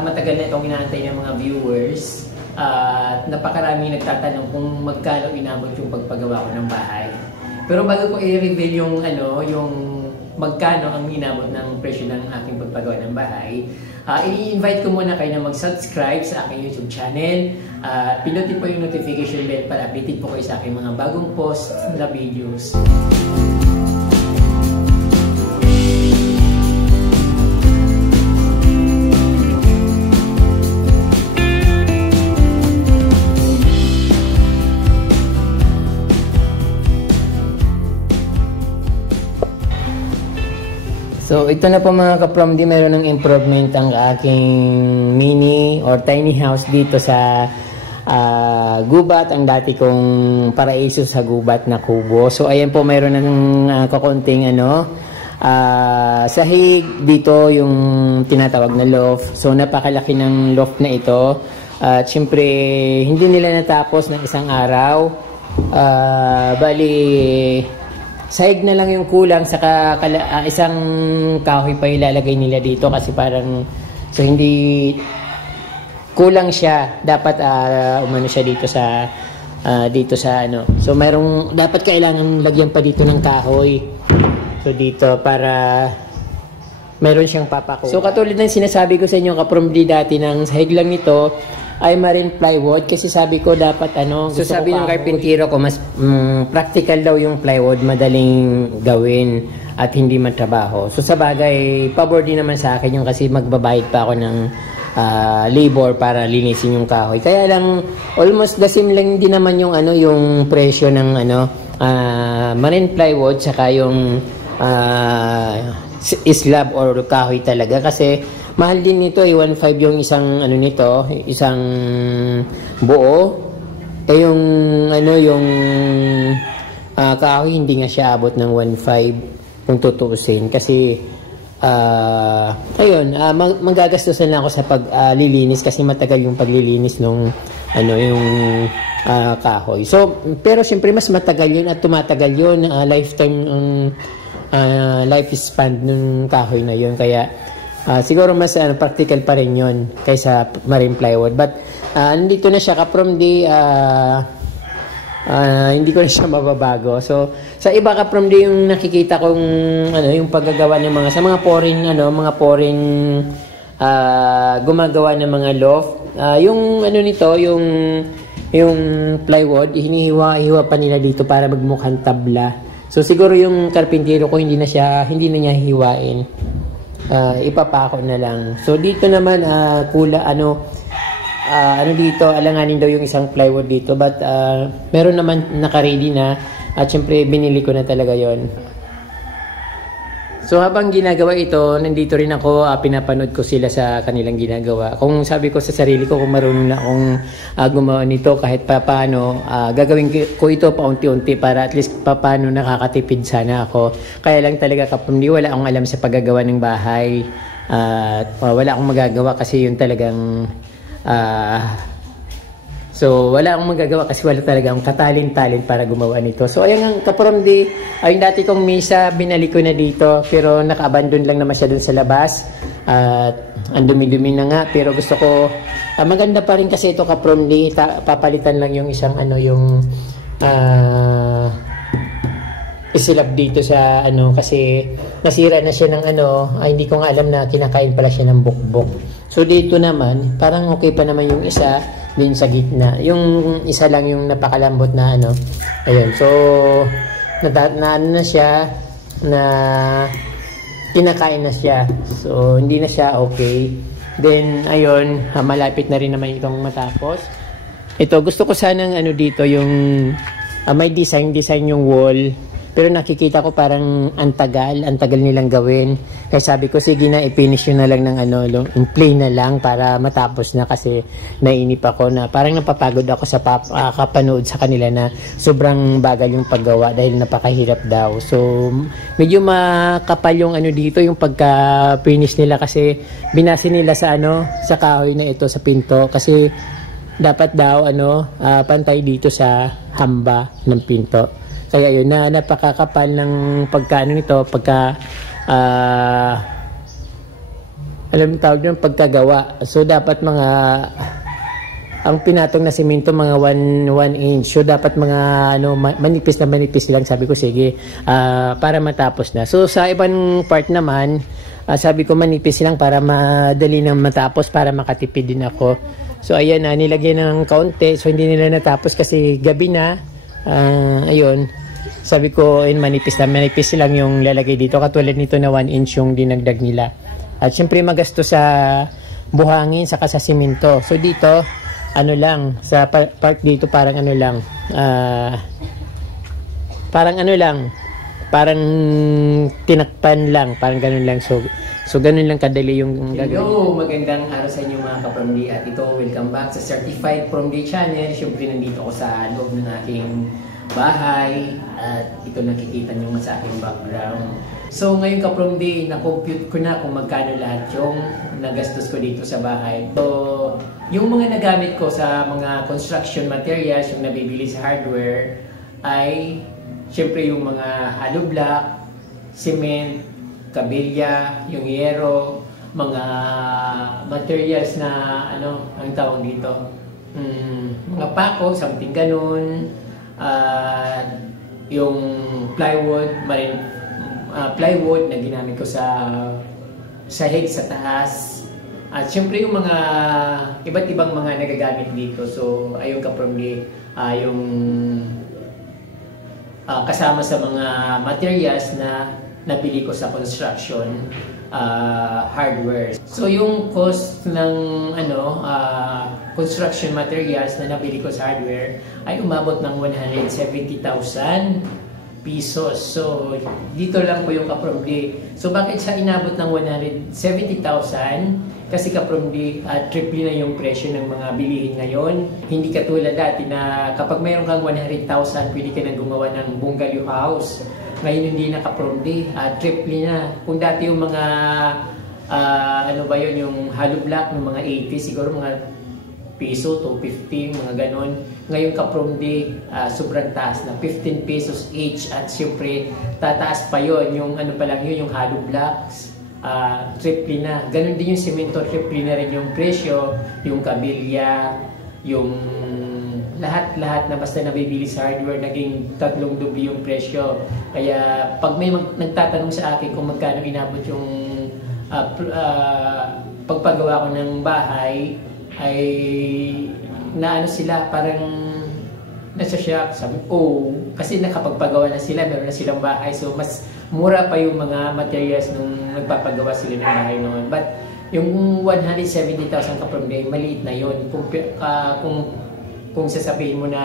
Matagal na itong inaantay ng mga viewers at napakaraming nagtatanong kung magkano inabot yung pagpagawa ko ng bahay. Pero bago ko i-reveal yung yung magkano ang inabot ng presyo ng aking pagpagawa ng bahay, i-invite ko muna kayo na mag-subscribe sa aking YouTube channel. Pinutin po yung notification bell para updated po kayo sa aking mga bagong post na videos. So, ito na po mga ka-Promdi, meron ng improvement ang aking mini or tiny house dito sa gubat, ang dati kong paraiso sa gubat na kubo. So, ayan po, meron ng kakonting sahig dito, yung tinatawag na loft. So, napakalaki ng loft na ito. At syempre, hindi nila natapos ng isang araw. Bali, sahig na lang yung kulang, saka isang kahoy pa ilalagay nila dito kasi parang, so hindi, kulang siya. Dapat umano siya dito sa, so mayroong, dapat kailangan lagyan pa dito ng kahoy. So dito, para meron siyang papako. So katulad ng sinasabi ko sa inyo, ka-Promdi, dati ng sahig lang nito ay marine plywood, kasi sabi ko dapat so sabi ng karpintero ko mas practical daw yung plywood, madaling gawin at hindi matrabaho. So sa bagay, pabor din naman sa akin yung kasi magbabayad pa ako ng labor para linisin yung kahoy. Kaya lang almost the same lang din naman yung yung presyo ng marine plywood saka yung slab or kahoy talaga, kasi mahal din nito, 1.5 yung isang nito, isang buo. Yung kahoy hindi nga siya abot ng 1.5 kung tutuusin, kasi ayun, magagastusan lang ako sa paglilinis kasi matagal yung paglilinis nung yung kahoy. So pero siyempre mas matagal yun at tumatagal yun, lifetime lifespan nung kahoy na yun, kaya siguro mas practical pa rin yun kaysa marine plywood. But nandito na siya, ka-Promdi, hindi ko na siya mababago. So sa iba, ka-Promdi, yung nakikita kong yung paggagawa ng sa mga foreign gumagawa ng mga loft, yung nito, yung plywood, hinihiwa pa nila dito para magmukhang tabla. So siguro yung karpintero ko hindi na niya hiwain. Ipapako na lang. So dito naman dito, alanganin daw yung isang plywood dito, but meron naman naka-ready na at syempre binili ko na talaga yon. So habang ginagawa ito, nandito rin ako, pinapanood ko sila sa kanilang ginagawa. Kung sabi ko sa sarili ko, kung marunong na akong gumawa nito kahit paano, gagawin ko ito paunti-unti para at least paano nakakatipid sana ako. Kaya lang talaga, ka-Promdi, wala akong alam sa paggagawa ng bahay. Wala akong magagawa kasi yun talagang so wala akong magagawa kasi wala talagang katalent-talent para gumawa nito. So ayan ang, ka-Promdi, yung dati kong misa, binalik ko na dito, pero naka-abandon lang naman siya dun sa labas at ang dumi-dumi na nga, pero gusto ko maganda pa rin kasi ito, ka-Promdi. Papalitan lang yung isang yung isilab dito sa kasi nasira na siya ng hindi ko nga alam na kinakain pala siya ng bukbok. So dito naman parang okay pa naman yung isa din sa gitna, yung isa lang yung napakalambot na ayun. So na siya, na kinakain na siya, so hindi na siya okay. Then ayun, malapit na rin naman itong matapos. Ito, gusto ko sanang dito yung may design yung wall. Pero nakikita ko parang antagal nilang gawin. Kaya sabi ko, sige na, i-finish yun na lang ng plain na lang para matapos na, kasi nainip ako na parang napapagod ako sa kapanood sa kanila na sobrang bagal yung paggawa dahil napakahirap daw. So medyo makapal yung dito, yung pagka-finish nila, kasi binase nila sa sa kahoy na ito sa pinto, kasi dapat daw pantay dito sa hamba ng pinto. Kaya yun, napakakapal ng nito, alam mo tawag doon, pagkagawa. So dapat mga ang pinatong na simento mga 1 inch. So dapat mga ano manipis lang, sabi ko sige para matapos na. So sa ibang part naman sabi ko manipis lang para madali nang matapos para makatipid din ako. So ayan nilagyan ng kaunti. So hindi nila natapos kasi gabi na. Ayun. Sabi ko manipis lang yung lalagay dito katulad nito na 1 inch yung dinagdag nila. At syempre magasto sa buhangin saka sa simento. So dito ano lang sa part dito parang ano lang parang tinakpan lang, parang ganun lang. So ganun lang kadali yung gagawin. Hello, magandang araw sa inyo mga ka-Prom-D at ito, welcome back sa Certified Prom-D channel. Siyempre nandito ako sa loob ng aking bahay at ito nakikita nyo sa aking background. So ngayon ka-Prom-D, na-compute ko na kung magkano lahat yung nagastos ko dito sa bahay. So yung mga nagamit ko sa mga construction materials, yung nabibili sa hardware ay siyempre yung mga hollow block, cement, kabilya, yung yero, mga materials na ano ang tawag dito, mga pako, something ganun, yung plywood, plywood na ginamit ko sa sahig sa taas, at syempre yung mga iba't ibang mga nagagamit dito. So ayun ka-Prom-D, yung kasama sa mga materials na nabili ko sa construction hardware. So yung cost ng construction materials na nabili ko sa hardware ay umabot ng 170,000 pesos. So dito lang po yung ka-Prom-D. So bakit siya inabot ng 170,000? Kasi ka-Prom-D, triple na yung presyo ng mga bilihin ngayon. Hindi katulad dati na kapag mayroon kang 100,000, pwede ka na gumawa ng bungalow house. Ngayon hindi na ka-Prom-D, triple na. Kung dati yung mga, yung hollow block ng mga 80, siguro mga piso to 50, mga ganon. Ngayon ka-Prom-D, sobrang taas na 15 pesos each, at siyempre tataas pa yon yung ano pa lang yun, yung hollow blocks. Triple na. Ganon din yung semento, triple na rin yung presyo, yung kabilya, yung lahat na basta nabibili sa hardware, naging 3 doble yung presyo. Kaya pag may nagtatanong sa akin kung magkano inabot yung pagpagawa ko ng bahay, ay naano sila, parang nasa shock. Sabi, kasi nakapagpagawa na sila, meron na silang bahay, so mas mura pa yung mga materials nung nagpapagawa sila ng bahay noon. But yung 170,000 ka-Prom-D, maliit na yun. Kung sasabihin mo na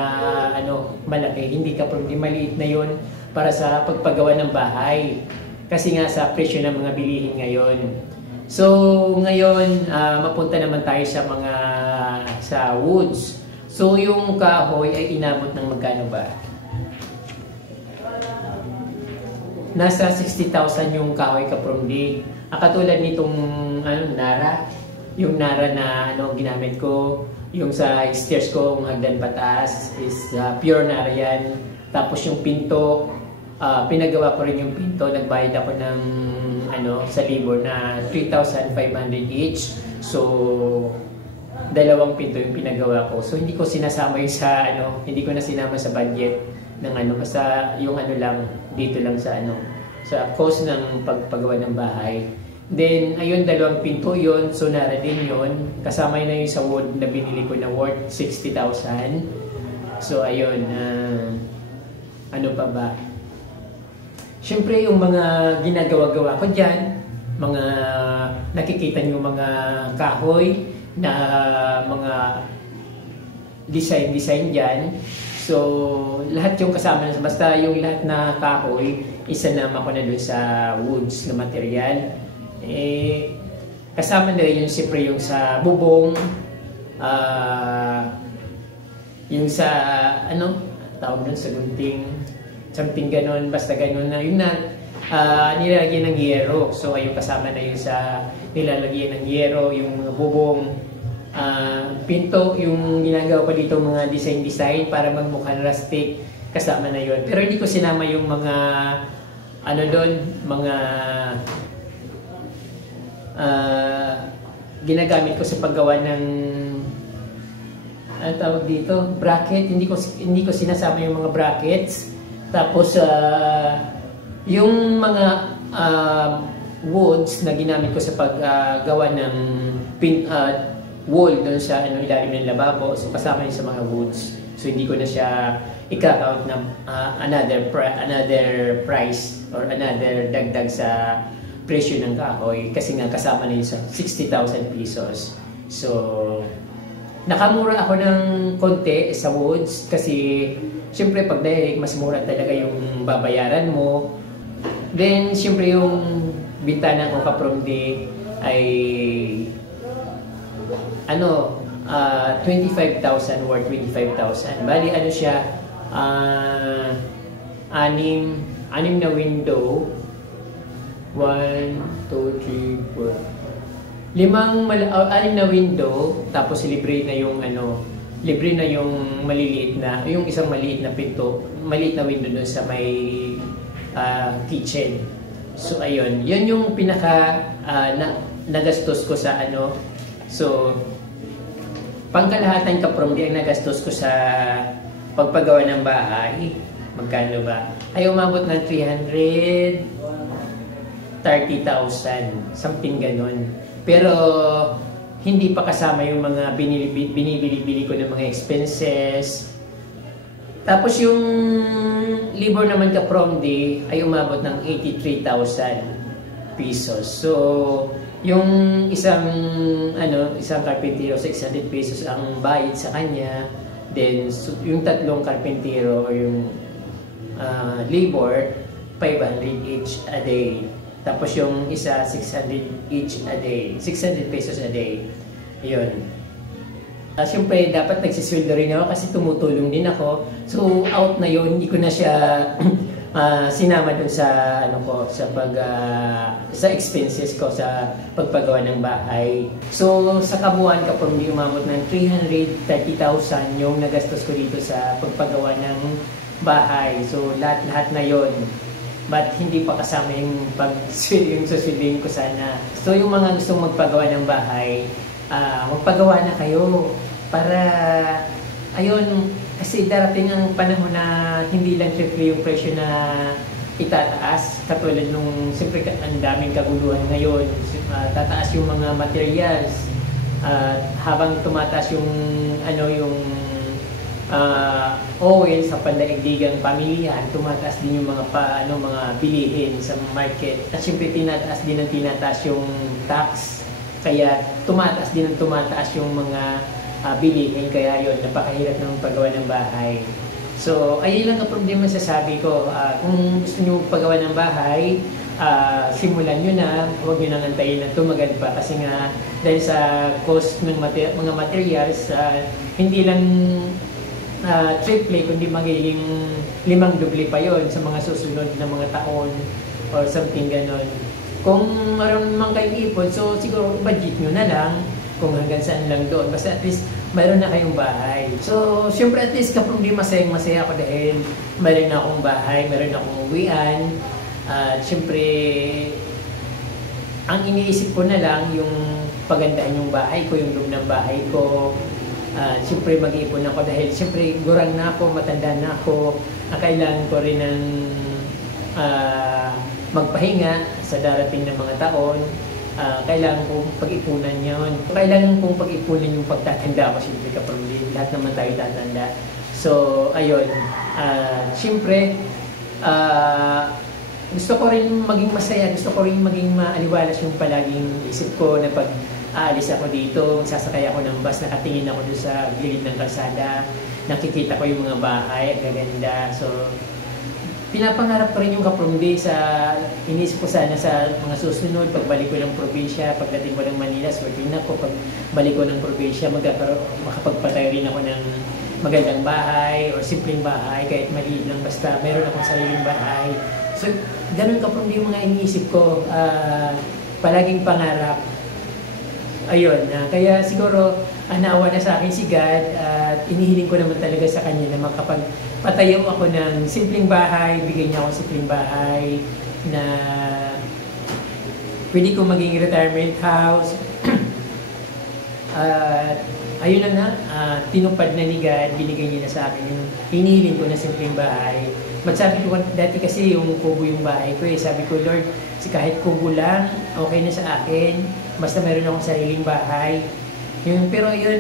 malaki, hindi ka-Prom-D, maliit na yun para sa pagpagawa ng bahay. Kasi nga sa presyo ng mga bilihin ngayon. So ngayon, mapunta naman tayo sa woods. So yung kahoy ay inabot ng magkano ba? Nasa 60,000 yung kahoy ka-Prom-D. Katulad nitong Nara, yung Nara na ginamit ko, yung sa stairs ko, yung hagdan pataas is pure Nara yan. Tapos yung pinto, pinagawa ko rin yung pinto, nagbayad ako ng sa labor na 3,500 each. So dalawang pinto yung pinagawa ko. So hindi ko sinasama yung hindi ko na sinama sa budget ng basta yung lang dito lang sa sa cost ng pagpagawa ng bahay. Then ayun, dalawang pinto yun, so Nara din yun. Kasama na yung sa wood na binili ko na worth 60,000. So ayun, ano pa ba? Siyempre yung mga ginagawa-gawa ko dyan, mga nakikita nyo mga kahoy na mga design dyan. So lahat yung kasama na, basta yung lahat na kahoy, isanama ko na dun sa woods na material. Kasama na rin yung siyempre yung sa bubong, yung sa tawag nun sa gunting, something ganon, basta ganon na yun na nilalagyan ng yero. So ayun, kasama na yun sa nilalagyan ng yero, yung bubong, pinto, yung ginagawa ko dito mga design para magmukhang rustic, kasama na yun. Pero hindi ko sinama yung mga doon, mga ginagamit ko sa paggawa ng ano tawag dito, bracket. Hindi ko sinasama yung mga brackets. Tapos yung mga woods na ginamit ko sa paggawa ng wall doon sa ilalim ng lababo, so kasama yun sa mga woods. So hindi ko na siya i-count na another price or another dagdag sa presyo ng kahoy, kasi nga kasama na yun sa 60,000 pesos. So nakamura ako ng konti sa woods kasi siyempre pag direct mas mura talaga yung babayaran mo. Then siyempre yung bintana ko ka-Promde ay 25,000 or 25,000. Bali ano siya, anim na window, 1, 2, 3, 4, anim na window, tapos libre na yung maliliit na, yung isang maliit na pinto, maliit na window doon sa may kitchen. So ayun, yun yung pinaka nagastos ko sa so pangkalahatan ka-Promde ang nagastos ko sa pagpagawa ng bahay. Magkano ba? Ay umabot ng 330,000, something ganon. Pero hindi pa kasama yung mga binibili ko ng mga expenses. Tapos yung libor naman ka-Promde ay umabot ng 83,000 pesos. So yung isang karpentero 600 pesos ang bayad sa kanya. Then yung tatlong karpentero o yung labor 500 each a day. Tapos yung isa 600 each a day. 600 pesos a day. Yun. Siyempre dapat nagsisweldo rin ako kasi tumutulong din ako. So out na yun, hindi ko na siya sinama dun sa sa expenses ko sa pagpagawa ng bahay. So sa kabuuan ka-Promde umabot ng 330,000 yung nagastos ko dito sa pagpagawa ng bahay. So lahat na yon. But hindi pa kasama yung susweldoin ko sana. So yung mga gustong magpagawa ng bahay, magpagawa na kayo para ayun. Kasi darating ang panahon na hindi lang triple yung presyo na itataas. Katulad nung, siyempre ang daming kaguluhan ngayon. Tataas yung mga materials. Habang tumataas yung, oil sa pandaigdigang pamilya, tumataas din yung mga bilihin sa market. At siyempre tinataas yung tax. Kaya tumataas yung mga bilihin, kaya yun, napakahirap ng paggawa ng bahay. So, ayun lang ang problema sasabi ko. Kung gusto nyo paggawa ng bahay, simulan nyo na, huwag nyo nang antayin na tumagal pa. Kasi nga, dahil sa cost ng mga materials, hindi lang triple, kundi magiging 5 doble pa yon sa mga susunod na mga taon or something ganon. Kung maroon mang kayong ipon, so siguro budget nyo na lang kung hanggang saan lang doon. Basta at least mayroon na kayong ka-Promde. So, syempre at least ka-Promde masaya ako dahil mayroon na akong bahay, mayroon na akong uwian. Syempre, ang iniisip ko na lang yung pagandaan yung bahay ko, yung loob ng bahay ko. Syempre mag-iipon ako dahil syempre gurang na ako, matanda na ako. Kailangan ko rin ng magpahinga sa darating ng mga taon. Kailangan kong pag-ipunan yun. Kailangan kong pag-ipunan yung pagtatanda ko, siyempre ka-Promde. Lahat naman tayo tatanda. So, ayun. Siyempre, gusto ko rin maging masaya. Gusto ko rin maging maaliwalas yung palaging isip ko na pag aalis ako dito, sasakay ako ng bus, nakatingin ako doon sa gilid ng kalsada. Nakikita ko yung mga bahay, ang gaganda. So, pinapangarap ko rin yung ka-Promde sa inisip ko sana sa mga susunod, pagbalik ko ng probinsya, pagdating ko ng Manila, swertin ako, pagbalik ko ng probinsya, makapagpatayo rin ako ng magandang bahay or simpleng bahay, kahit maliit lang, basta meron akong sariling bahay. So, ganun ka-Promde yung mga iniisip ko, palaging pangarap. Ayun, kaya siguro naawa na sa akin si God at inihiling ko naman talaga sa Kanya na makapagpatayo ako ng simpleng bahay, bigyan niya ako simpleng bahay na pwede kong maging retirement house. At ayun na nga, tinupad na ni God, binigay niya na sa akin yung hinihiling ko na simpleng bahay. Sabi ko dati kasi yung kubo yung bahay ko eh. Sabi ko, Lord, kahit kubo lang, okay na sa akin. Basta meron akong sariling bahay. Pero yun,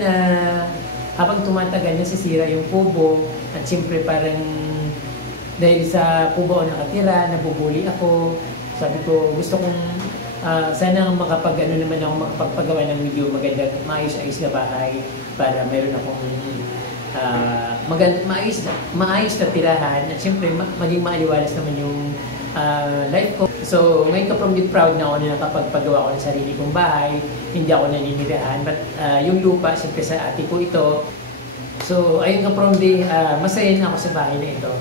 habang tumatagal, nasisira yung kubo. At siyempre parang dahil sa kubo ako nakatira, nabubuli ako. Sabi ko, gusto kong sana naman ako makapagpagawa ng medyo maganda, maayos-ayos na bahay para meron akong maayos na tirahan at siyempre maging maaliwalas naman yung life ko. So ngayon ka from proud na ako na nakapagpagawa ko ng sarili kong bahay, hindi ako naninirahan, but yung lupa siyempre sa ate ko ito. So ayun ka from masaya na ako sa bahay na ito.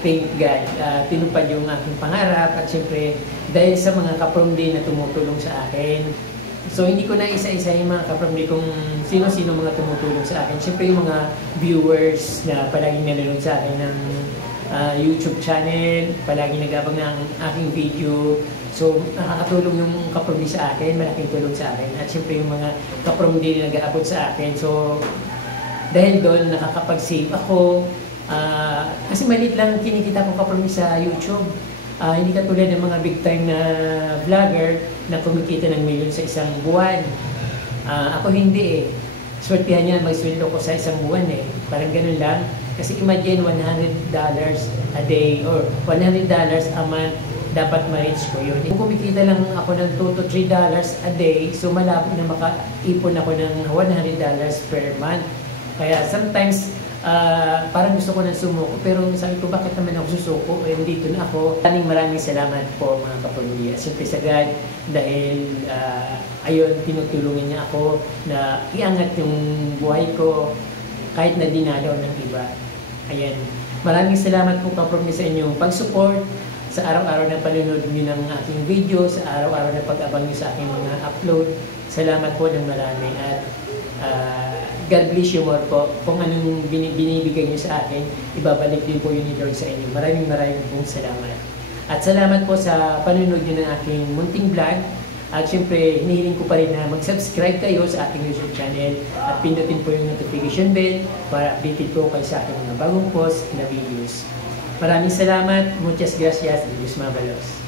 Thank God, tinupad yung aking pangarap at siyempre dahil sa mga kapromdi na tumutulong sa akin. So hindi ko na isa-isa yung mga kapromdi kung sino-sino mga tumutulong sa akin. Siyempre yung mga viewers na palaging nanonood sa akin ng YouTube channel, palaging nag-abang ng aking video. So nakakatulong yung kapromdi sa akin, malaking tulong sa akin. At siyempre yung mga kapromdi na nag-aabot sa akin. So dahil doon nakakapag-save ako. Kasi maliit lang kinikita ko kapromdi sa YouTube. Hindi katulad ng mga big time na vlogger na kumikita ng milyon sa isang buwan. Ako hindi eh. Swertihan niya mag-sweldo ko sa isang buwan eh. Parang ganun lang. Kasi imagine $100 a day or $100 a month dapat ma-reach ko yun. Kung kumikita lang ako ng $2 to $3 a day, so malabo na makaipon ako ng $100 per month. Kaya sometimes parang gusto ko nang sumuko, pero sabi ko bakit naman ako susuko, dito na ako. Maraming salamat po mga kapamilya. Siyempre sa God dahil ayun, tinutulungan niya ako na iangat yung buhay ko kahit na dinalaw ng iba. Ayan, maraming salamat po kapamilya sa inyong pag-support sa araw-araw na panonood niyo ng aking video, sa araw-araw na pag-abang niyo sa aking mga upload. Salamat po ng marami at God bless you more po. Kung anong binibigay niyo sa akin, ibabalik din po yun ni Lord sa inyo. Maraming pong salamat. At salamat po sa panonood niyo ng aking munting vlog. At syempre, hinihiling ko pa rin na mag-subscribe kayo sa aking YouTube channel at pindutin po yung notification bell para updated po kayo sa aking mga bagong post na videos. Maraming salamat. Muchas gracias. Diyos mabalos.